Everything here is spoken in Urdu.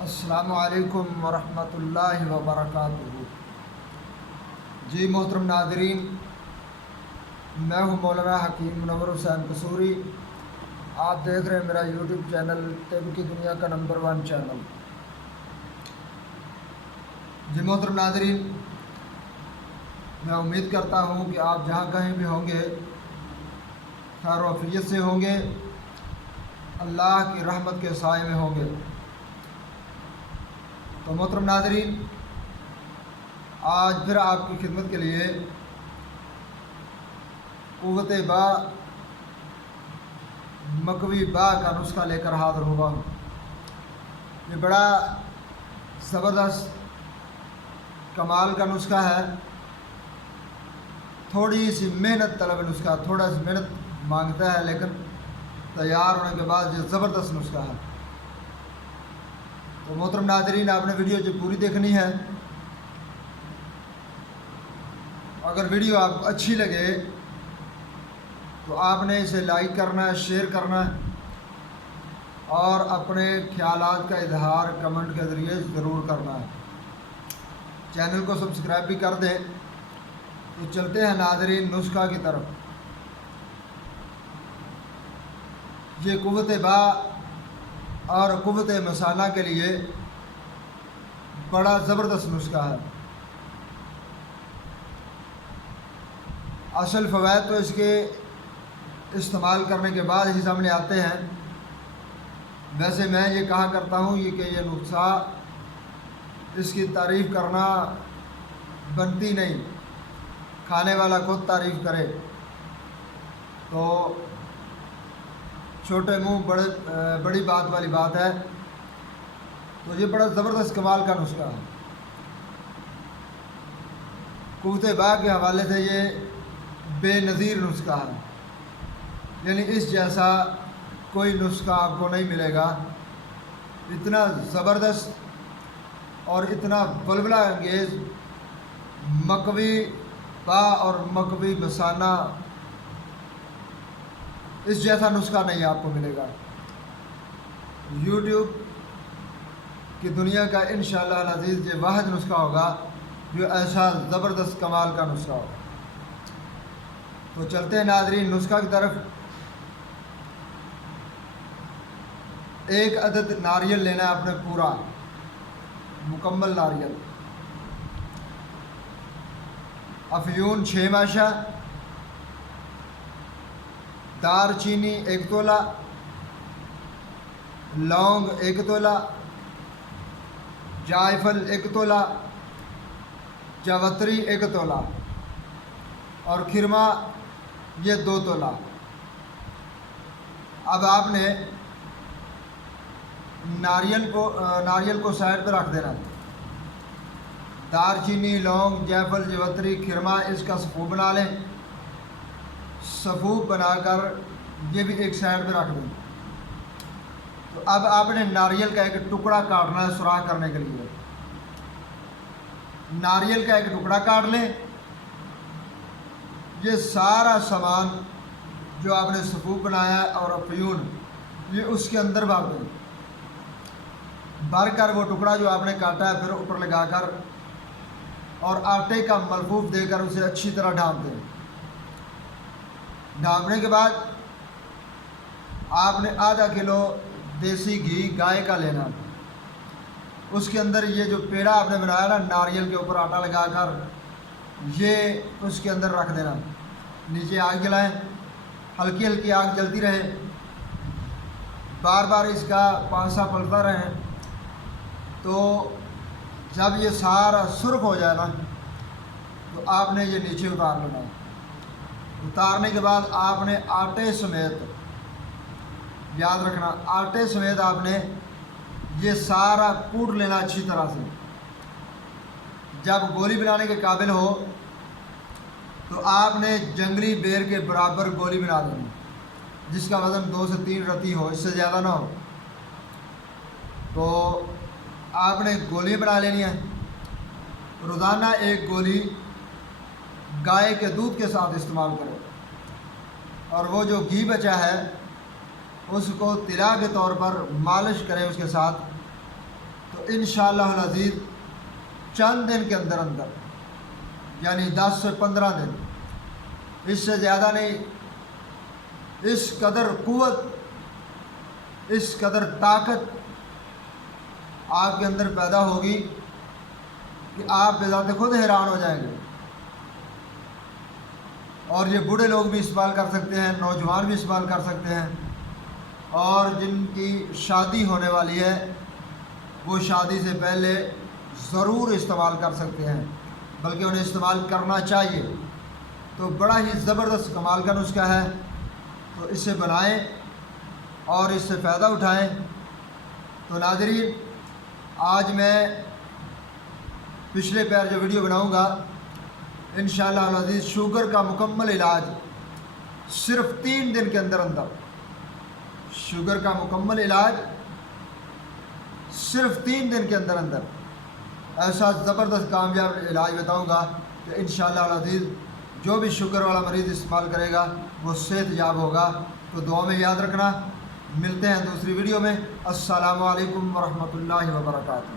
السلام علیکم ورحمۃ اللہ وبرکاتہ۔ جی محترم ناظرین، میں ہوں مولانا حکیم منور حسین قصوری۔ آپ دیکھ رہے ہیں میرا یوٹیوب چینل طب کی دنیا کا نمبر 1 چینل۔ جی محترم ناظرین، میں امید کرتا ہوں کہ آپ جہاں کہیں بھی ہوں گے خیر و عافیت سے ہوں گے، اللہ کی رحمت کے سائے میں ہوں گے۔ تو محترم ناظرین، آج پھر آپ کی خدمت کے لیے قوت با مقوی با کا نسخہ لے کر حاضر ہوا ہوں۔ یہ بڑا زبردست کمال کا نسخہ ہے، تھوڑی سی محنت طلب نسخہ، تھوڑا سی محنت مانگتا ہے، لیکن تیار ہونے کے بعد یہ زبردست نسخہ ہے۔ تو محترم ناظرین، آپ نے ویڈیو جو پوری دیکھنی ہے۔ اگر ویڈیو آپ کو اچھی لگے تو آپ نے اسے لائک کرنا ہے، شیئر کرنا ہے، اور اپنے خیالات کا اظہار کمنٹ کے ذریعے ضرور کرنا ہے۔ چینل کو سبسکرائب بھی کر دیں۔ تو چلتے ہیں ناظرین نسخہ کی طرف۔ یہ قوت با اور قوت مثانہ کے لیے بڑا زبردست نسخہ ہے۔ اصل فوائد تو اس کے استعمال کرنے کے بعد ہی سامنے آتے ہیں۔ ویسے میں یہ کہا کرتا ہوں کہ یہ نسخہ اس کی تعریف کرنا بنتی نہیں، کھانے والا خود تعریف کرے۔ تو چھوٹے منہ بڑی بات والی بات ہے۔ تو یہ بڑا زبردست کمال کا نسخہ ہے۔ قوت با کے حوالے سے یہ بے نظیر نسخہ ہے، یعنی اس جیسا کوئی نسخہ آپ کو نہیں ملے گا۔ اتنا زبردست اور اتنا بلبلہ انگیز مقوی با اور مقوی مثانہ، اس جیسا نسخہ نہیں آپ کو ملے گا۔ یوٹیوب کی دنیا کا انشاءاللہ العزیز یہ واحد نسخہ ہوگا جو ایسا زبردست کمال کا نسخہ ہوگا۔ تو چلتے ہیں ناظرین نسخہ کی طرف۔ ایک عدد ناریل لینا ہے اپنے پورا مکمل ناریل، افیون 6 ماشا، دار چینی 1 تولہ، لونگ 1 تولہ، جائفل 1 تولہ، جوتری 1 تولہ، اور کھرما یہ 2 تولہ۔ اب آپ نے ناریل کو سائڈ پہ رکھ دینا۔ دار چینی، لونگ، جائفل، جوتری، کھرما، اس کا صفوف بنا لیں۔ صفوف بنا کر یہ بھی ایک سائڈ پہ رکھ دیں۔ تو اب آپ نے ناریل کا ایک ٹکڑا کاٹنا ہے سوراخ کرنے کے لیے۔ ناریل کا ایک ٹکڑا کاٹ لیں۔ یہ سارا سامان جو آپ نے صفوف بنایا ہے اور افیون، یہ اس کے اندر بھر دیں۔ بھر کر وہ ٹکڑا جو آپ نے کاٹا ہے پھر اوپر لگا کر اور آٹے کا ملفوف دے کر اسے اچھی طرح ڈھانپ دیں۔ ڈھانپنے کے بعد آپ نے آدھا کلو دیسی گھی گائے کا لینا۔ اس کے اندر یہ جو پیڑا آپ نے بنایا نا ناریل کے اوپر آٹا لگا کر، یہ اس کے اندر رکھ دینا۔ نیچے آگ جلائیں، ہلکی ہلکی آگ جلتی رہے، بار بار اس کا پانسا پلٹتا رہیں۔ تو جب یہ سارا سرخ ہو جائے نا تو آپ نے یہ نیچے اتار لینا۔ اتارنے کے بعد آپ نے آٹے سمیت، یاد رکھنا آٹے سمیت آپ نے یہ سارا کوٹ لینا اچھی طرح سے۔ جب گولی بنانے کے قابل ہو تو آپ نے جنگلی بیر کے برابر گولی بنا دینی، جس کا وزن 2 سے 3 رتی ہو، اس سے زیادہ نہ ہو۔ تو آپ نے گولی بنا لینی ہے۔ روزانہ 1 گولی گائے کے دودھ کے ساتھ استعمال کریں، اور وہ جو گھی بچا ہے اس کو طلا کے طور پر مالش کریں اس کے ساتھ، تو انشاءاللہ العزیز چند دن کے اندر اندر، یعنی 10 سے 15 دن، اس سے زیادہ نہیں، اس قدر قوت، اس قدر طاقت آپ کے اندر پیدا ہوگی کہ آپ بذات خود حیران ہو جائیں گے۔ اور یہ بوڑھے لوگ بھی استعمال کر سکتے ہیں، نوجوان بھی استعمال کر سکتے ہیں، اور جن کی شادی ہونے والی ہے وہ شادی سے پہلے ضرور استعمال کر سکتے ہیں، بلکہ انہیں استعمال کرنا چاہیے۔ تو بڑا ہی زبردست کمال کا نسخہ ہے، تو اسے بنائیں اور اس سے فائدہ اٹھائیں۔ تو ناظرین، آج میں پچھلے پیر جو ویڈیو بناؤں گا انشاءاللہ العزیز شوگر کا مکمل علاج صرف 3 دن کے اندر اندر، شوگر کا مکمل علاج صرف 3 دن کے اندر اندر، ایسا زبردست کامیاب علاج بتاؤں گا کہ انشاءاللہ العزیز جو بھی شوگر والا مریض استعمال کرے گا وہ صحت یاب ہوگا۔ تو دعا میں یاد رکھنا۔ ملتے ہیں دوسری ویڈیو میں۔ السلام علیکم ورحمۃ اللہ وبرکاتہ۔